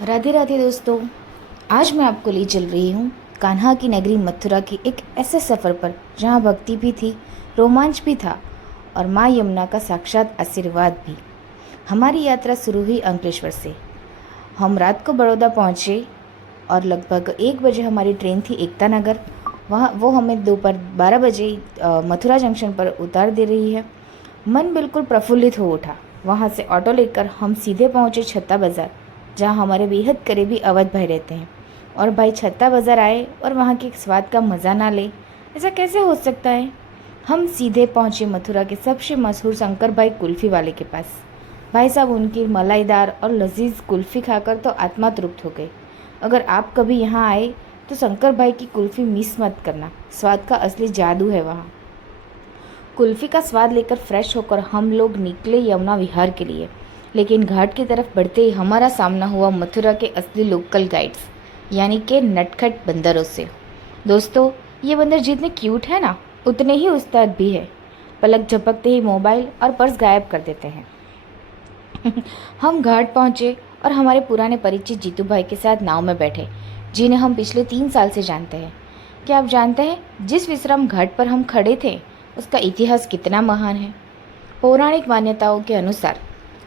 राधे राधे दोस्तों। आज मैं आपको ले चल रही हूँ कान्हा की नगरी मथुरा की एक ऐसे सफ़र पर जहाँ भक्ति भी थी, रोमांच भी था और माँ यमुना का साक्षात आशीर्वाद भी। हमारी यात्रा शुरू हुई अंकलेश्वर से। हम रात को बड़ौदा पहुँचे और लगभग 1 बजे हमारी ट्रेन थी एकता नगर। वहाँ वो हमें दोपहर 12 बजे मथुरा जंक्शन पर उतार दे रही है। मन बिल्कुल प्रफुल्लित हो उठा। वहाँ से ऑटो लेकर हम सीधे पहुँचे छत्ता बाज़ार, जहाँ हमारे बेहद करीबी अवध भाई रहते हैं। और भाई छत्ता बाज़ार आए और वहाँ के स्वाद का मज़ा ना ले, ऐसा कैसे हो सकता है। हम सीधे पहुँचे मथुरा के सबसे मशहूर शंकर भाई कुल्फ़ी वाले के पास। भाई साहब उनकी मलाईदार और लजीज कुल्फ़ी खाकर तो आत्मा तृप्त हो गई। अगर आप कभी यहाँ आए तो शंकर भाई की कुल्फ़ी मिस मत करना, स्वाद का असली जादू है वहाँ। कुल्फ़ी का स्वाद लेकर फ्रेश होकर हम लोग निकले यमुना विहार के लिए। लेकिन घाट की तरफ बढ़ते ही हमारा सामना हुआ मथुरा के असली लोकल गाइड्स यानी कि नटखट बंदरों से। दोस्तों, ये बंदर जितने क्यूट है ना, उतने ही उस्ताद भी है। पलक झपकते ही मोबाइल और पर्स गायब कर देते हैं। हम घाट पहुँचे और हमारे पुराने परिचित जीतू भाई के साथ नाव में बैठे, जिन्हें हम पिछले 3 साल से जानते हैं। क्या आप जानते हैं जिस विश्राम घाट पर हम खड़े थे उसका इतिहास कितना महान है। पौराणिक मान्यताओं के अनुसार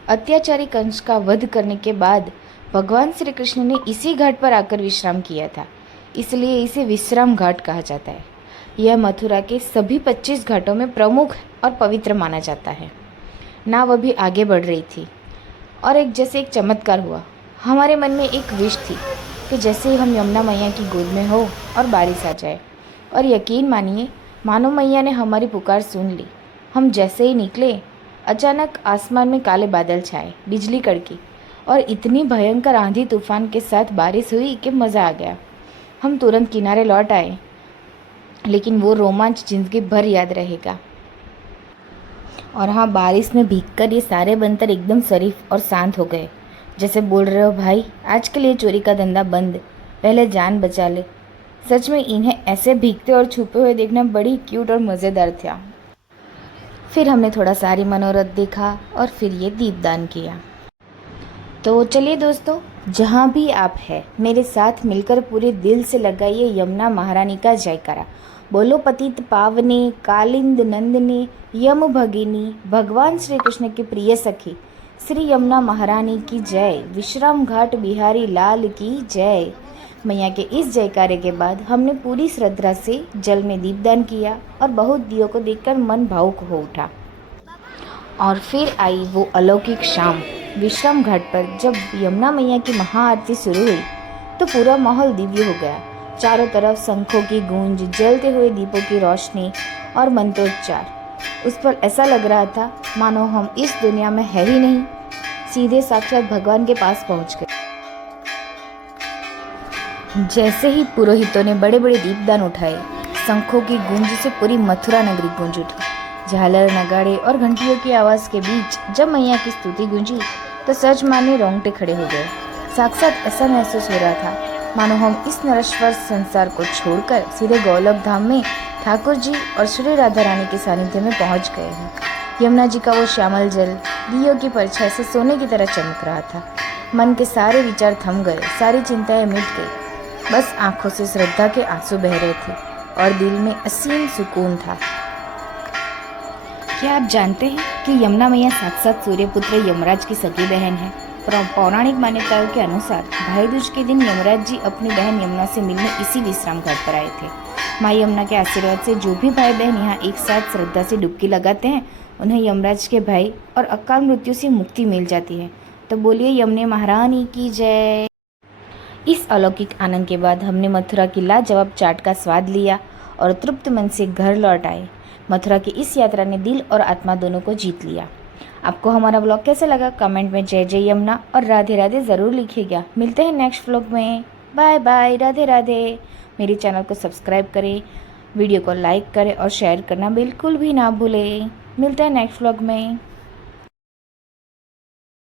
अत्याचारी कंस का वध करने के बाद भगवान श्री कृष्ण ने इसी घाट पर आकर विश्राम किया था, इसलिए इसे विश्राम घाट कहा जाता है। यह मथुरा के सभी 25 घाटों में प्रमुख और पवित्र माना जाता है। नाव अभी आगे बढ़ रही थी और एक चमत्कार हुआ। हमारे मन में एक विश थी कि जैसे ही हम यमुना मैया की गोद में हो और बारिश आ जाए। और यकीन मानिए, मानो मैया ने हमारी पुकार सुन ली। हम जैसे ही निकले, अचानक आसमान में काले बादल छाए, बिजली कड़की और इतनी भयंकर आंधी तूफान के साथ बारिश हुई कि मज़ा आ गया। हम तुरंत किनारे लौट आए, लेकिन वो रोमांच जिंदगी भर याद रहेगा। और हाँ, बारिश में भीगकर ये सारे बंदर एकदम शरीफ और शांत हो गए, जैसे बोल रहे हो, भाई आज के लिए चोरी का धंधा बंद, पहले जान बचा ले। सच में इन्हें ऐसे भीगते और छुपे हुए देखना बड़ी क्यूट और मज़ेदार था। फिर हमने थोड़ा सारी मनोरथ देखा और फिर ये दीपदान किया। तो चलिए दोस्तों, जहाँ भी आप हैं मेरे साथ मिलकर पूरे दिल से लगाइए यमुना महारानी का जयकारा। बोलो पतित पावने, कालिंद नंदने, यम भगिनी, भगवान श्री कृष्ण की प्रिय सखी श्री यमुना महारानी की जय। विश्राम घाट बिहारी लाल की जय। मैया के इस जयकारे के बाद हमने पूरी श्रद्धा से जल में दीपदान किया और बहुत दियों को देखकर मन भावुक हो उठा। और फिर आई वो अलौकिक शाम विश्राम घाट पर, जब यमुना मैया की महाआरती शुरू हुई तो पूरा माहौल दिव्य हो गया। चारों तरफ शंखों की गूंज, जलते हुए दीपों की रोशनी और मंत्रोच्चार। उस पर ऐसा लग रहा था मानो हम इस दुनिया में है ही नहीं, सीधे साक्षात भगवान के पास पहुंच गए। जैसे ही पुरोहितों ने बड़े बड़े दीपदान उठाए, शंखों की गूंज से पूरी मथुरा नगरी गूंज उठी। झालर, नगाड़े और घंटियों की आवाज़ के बीच जब मैया की स्तुति गूंजी तो सच माने रोंगटे खड़े हो गए। साक्षात ऐसा महसूस हो रहा था मानो हम इस नश्वर संसार को छोड़कर सीधे गौलभ धाम में ठाकुर जी और श्री राधा रानी के सानिध्य में पहुंच गए हैं। यमुना जी का वो श्यामल जल दियों की परछाई से सोने की तरह चमक रहा था। मन के सारे विचार थम गए, सारी चिंताएं मिट गई। बस आंखों से श्रद्धा के आंसू बह रहे थे और दिल में असीम सुकून था। क्या आप जानते हैं कि यमुना मैया साक्षात सूर्यपुत्र यमराज की सगी बहन है। पौराणिक मान्यताओं के अनुसार भाई दूज के दिन यमराज जी अपनी बहन यमुना से मिलने इसी विश्राम घाट पर आए थे। माँ यमुना के आशीर्वाद से जो भी भाई बहन यहाँ एक साथ श्रद्धा से डुबकी लगाते हैं, उन्हें यमराज के भय और अकाल मृत्यु से मुक्ति मिल जाती है। तो बोलिए यमुना महारानी की जय। इस अलौकिक आनंद के बाद हमने मथुरा की लाजवाब चाट का स्वाद लिया और तृप्त मन से घर लौट आए। मथुरा की इस यात्रा ने दिल और आत्मा दोनों को जीत लिया। आपको हमारा व्लॉग कैसे लगा? कमेंट में जय जय यमुना और राधे राधे ज़रूर लिखिएगा। मिलते हैं नेक्स्ट व्लॉग में। Bye bye, Radhe Radhe. मेरे चैनल को सब्सक्राइब करें, वीडियो को लाइक करें और शेयर करना बिल्कुल भी ना भूलें। मिलते हैं नेक्स्ट व्लॉग में।